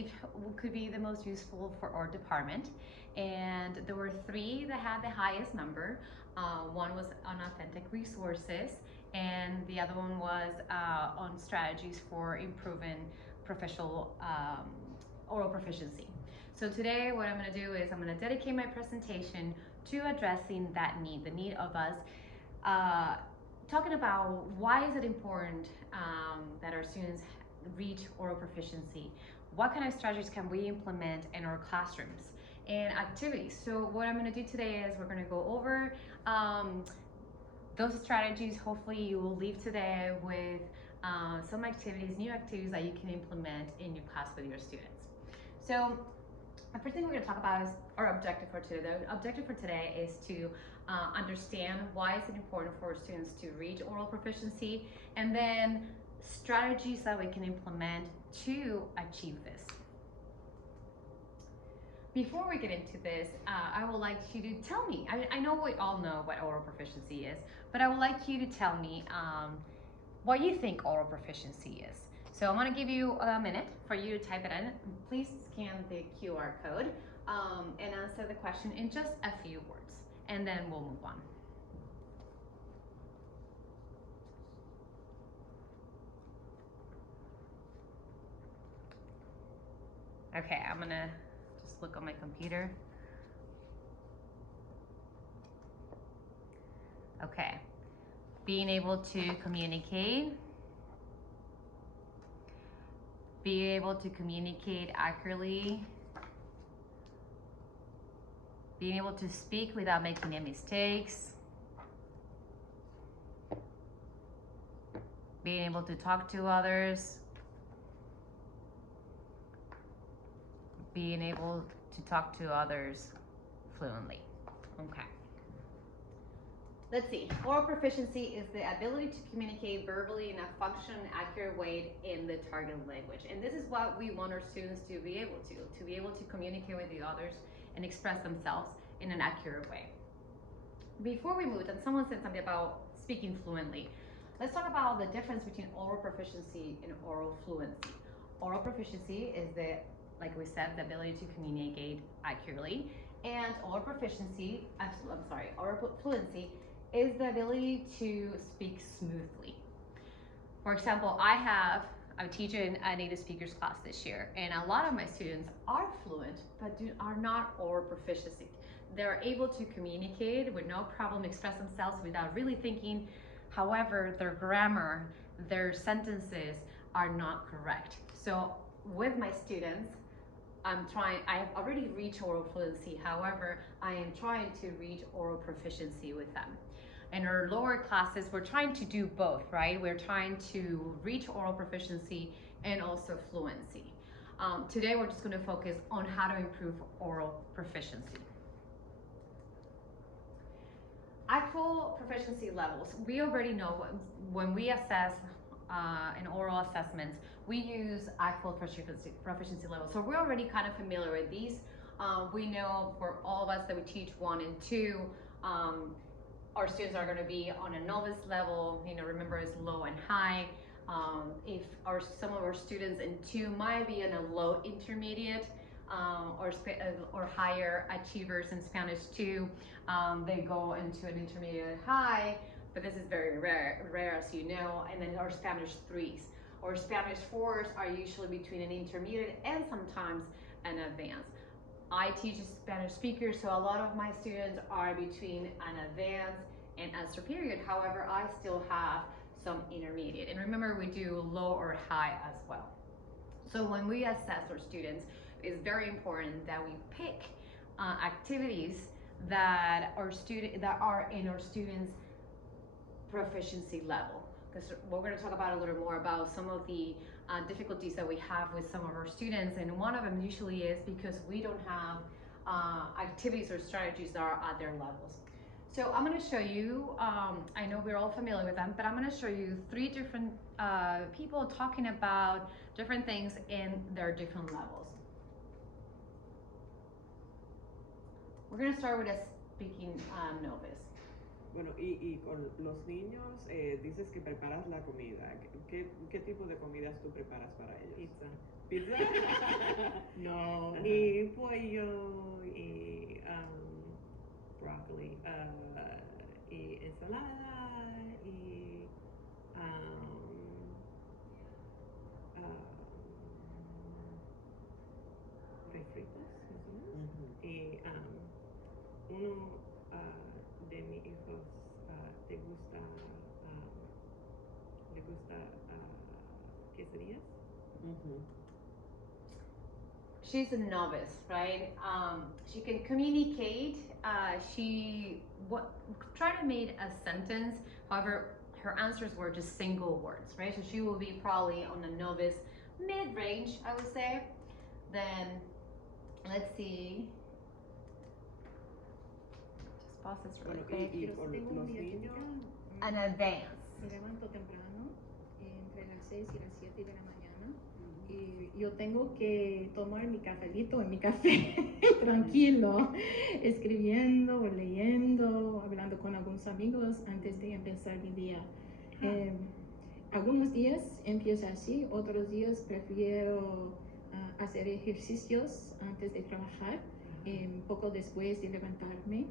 believed could be the most useful for our department. And there were three that had the highest number. One was on authentic resources, and the other one was on strategies for improving professional oral proficiency. So today what I'm going to do is I'm going to dedicate my presentation to addressing that need, the need of us talking about why is it important that our students reach oral proficiency. What kind of strategies can we implement in our classrooms and activities? So what I'm going to do today is we're going to go over those strategies. Hopefully you will leave today with some activities, new activities that you can implement in your class with your students. So the first thing we're going to talk about is our objective for today. The objective for today is to understand why is it important for students to reach oral proficiency, and then strategies that we can implement to achieve this. Before we get into this, I would like you to tell me, I know we all know what oral proficiency is, but I would like you to tell me what you think oral proficiency is. So I'm gonna give you a minute for you to type it in. Please scan the QR code and answer the question in just a few words, and then we'll move on. Okay, I'm gonna just look on my computer. Okay, being able to communicate, be able to communicate accurately, being able to speak without making any mistakes, being able to talk to others, being able to talk to others fluently. Okay. Let's see, oral proficiency is the ability to communicate verbally in a functional and accurate way in the target language. And this is what we want our students to be able to communicate with the others and express themselves in an accurate way. Before we move, and someone said something about speaking fluently, let's talk about the difference between oral proficiency and oral fluency. Oral proficiency is like we said, the ability to communicate accurately, and oral fluency is the ability to speak smoothly. For example, I'm teaching a native speakers class this year, and a lot of my students are fluent, but are not oral proficiency. They're able to communicate with no problem, express themselves without really thinking. However, their grammar, their sentences are not correct. So with my students, I have already reached oral fluency. However, I am trying to reach oral proficiency with them. In our lower classes, we're trying to do both, right? We're trying to reach oral proficiency and also fluency. Today, we're just going to focus on how to improve oral proficiency. Actual proficiency levels. We already know when we assess in oral assessments, we use actual proficiency levels. So we're already kind of familiar with these. We know for all of us that we teach 1 and 2, our students are going to be on a novice level. Remember, it's low and high. If some of our students in 2 might be in a low intermediate, or higher achievers in Spanish 2, they go into an intermediate high, but this is very rare, as you know. And then our Spanish 3s or Spanish 4s are usually between an intermediate and sometimes an advanced. I teach Spanish speakers, so a lot of my students are between an advanced and a superior. However, I still have some intermediate. And remember, we do low or high as well. So when we assess our students, it's very important that we pick activities that are in our students' proficiency level. Because we're going to talk about a little more about some of the difficulties that we have with some of our students, and one of them usually is because we don't have activities or strategies that are at their levels. So I'm going to show you, I know we're all familiar with them, but I'm going to show you 3 different people talking about different things in their different levels. We're going to start with a speaking novice. Bueno, y con los niños dices que preparas la comida. ¿Qué tipo de comidas tú preparas para ellos? Pizza. ¿Pizza? y ensalada y refritos, más o menos. Y uno de mis hijos le gusta quesadillas. She's a novice, right? She can communicate. Try to make a sentence. However, her answers were just single words, right? So she will be probably on a novice mid-range, I would say. Then let's see. Just pause this really quick. Y con los niños. An advance. Me levanto temprano, entre las 6 y las 7 de la mañana, y yo tengo que tomar mi cafelito en mi café, tranquilo, escribiendo, leyendo, hablando con algunos amigos antes de empezar mi día. Algunos días empieza así, otros días prefiero hacer ejercicios antes de trabajar, poco después de levantarme,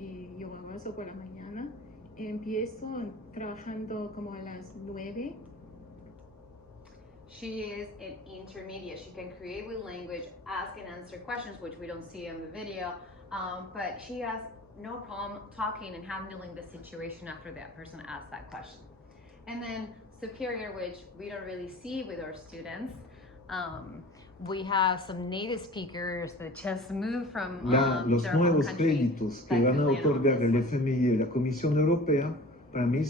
y yo hago eso por la mañana. Empiezo trabajando como a las 9. She is an intermediate. She can create with language, ask and answer questions, which we don't see in the video, but she has no problem talking and handling the situation after that person asks that question. And then superior, which we don't really see with our students. We have some native speakers that just moved from Los their home nuevos country. créditos que van a otorgar el FMI y la Comisión Europea, para mí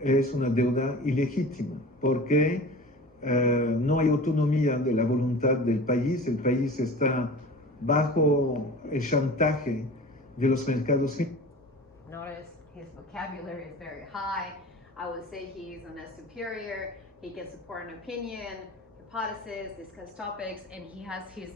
es una deuda ilegítima, porque no hay autonomía de la voluntad del país. El país está bajo el chantaje de los mercados. Notice his vocabulary is very high. I would say he's on a superior. He can support an opinion, hypothesis, discuss topics, and his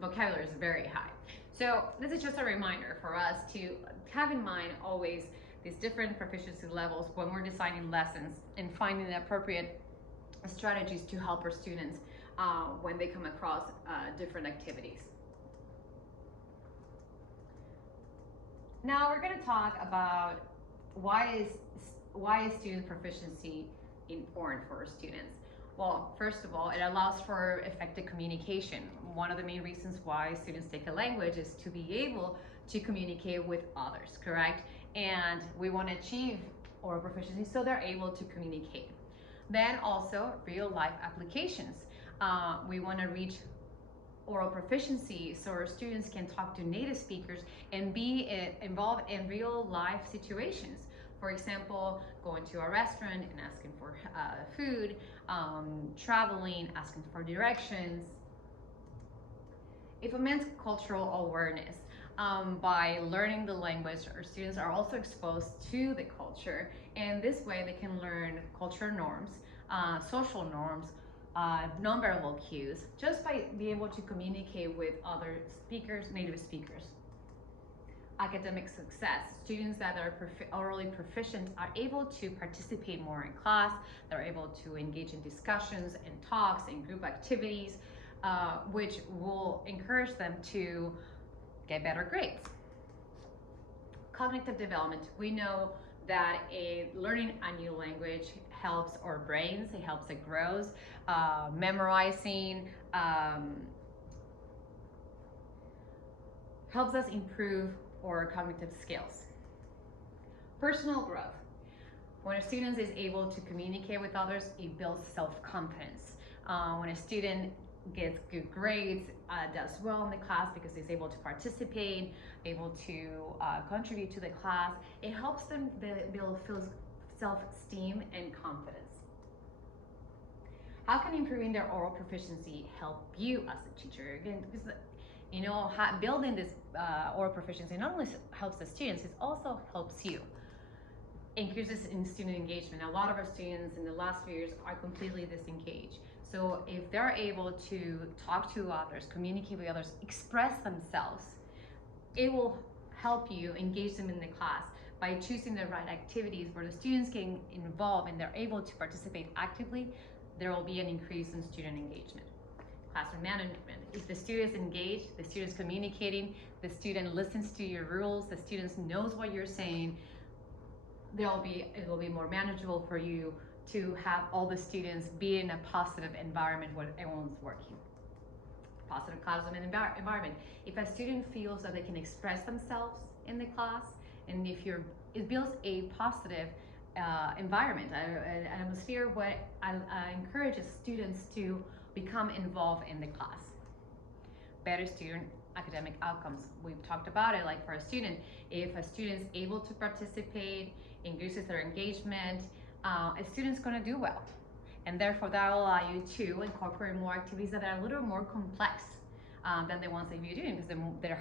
vocabulary is very high. So this is just a reminder for us to have in mind always these different proficiency levels when we're designing lessons and finding the appropriate strategies to help our students when they come across different activities. Now we're going to talk about why is student proficiency important for our students. Well, first of all, it allows for effective communication. One of the main reasons why students take a language is to be able to communicate with others, correct? And we want to achieve oral proficiency so they're able to communicate. Then also real life applications. We want to reach oral proficiency so our students can talk to native speakers and be involved in real life situations. For example, going to a restaurant and asking for food, traveling, asking for directions. It foments cultural awareness. By learning the language, our students are also exposed to the culture, and this way they can learn cultural norms, social norms, nonverbal cues, just by being able to communicate with other speakers, native speakers. Academic success. Students that are orally proficient are able to participate more in class. They're able to engage in discussions and talks and group activities, which will encourage them to get better grades. Cognitive development. We know that learning a new language helps our brains, it helps it grows. Memorizing helps us improve our cognitive skills. Personal growth. When a student is able to communicate with others, it builds self-confidence. When a student gets good grades, does well in the class because he's able to participate, able to contribute to the class, it helps them build self-esteem and confidence. How can improving their oral proficiency help you as a teacher? Again, because building this oral proficiency not only helps the students, it also helps you. Increases in student engagement. A lot of our students in the last few years are completely disengaged. So if they're able to talk to others, communicate with others, express themselves, it will help you engage them in the class by choosing the right activities where the students get involved and they're able to participate actively. There will be an increase in student engagement. classroom management. If the students engage, the students communicating, the student listens to your rules, the students knows what you're saying, it will be more manageable for you to have all the students be in a positive environment where everyone's working. Positive classroom environment. If a student feels that they can express themselves in the class, and it builds a positive environment, an atmosphere where encourages students to become involved in the class. Better student academic outcomes. We've talked about it, like for a student, if a student's able to participate, increases their engagement, a student's gonna do well. And therefore that will allow you to incorporate more activities that are a little more complex than the ones that you're doing, because they're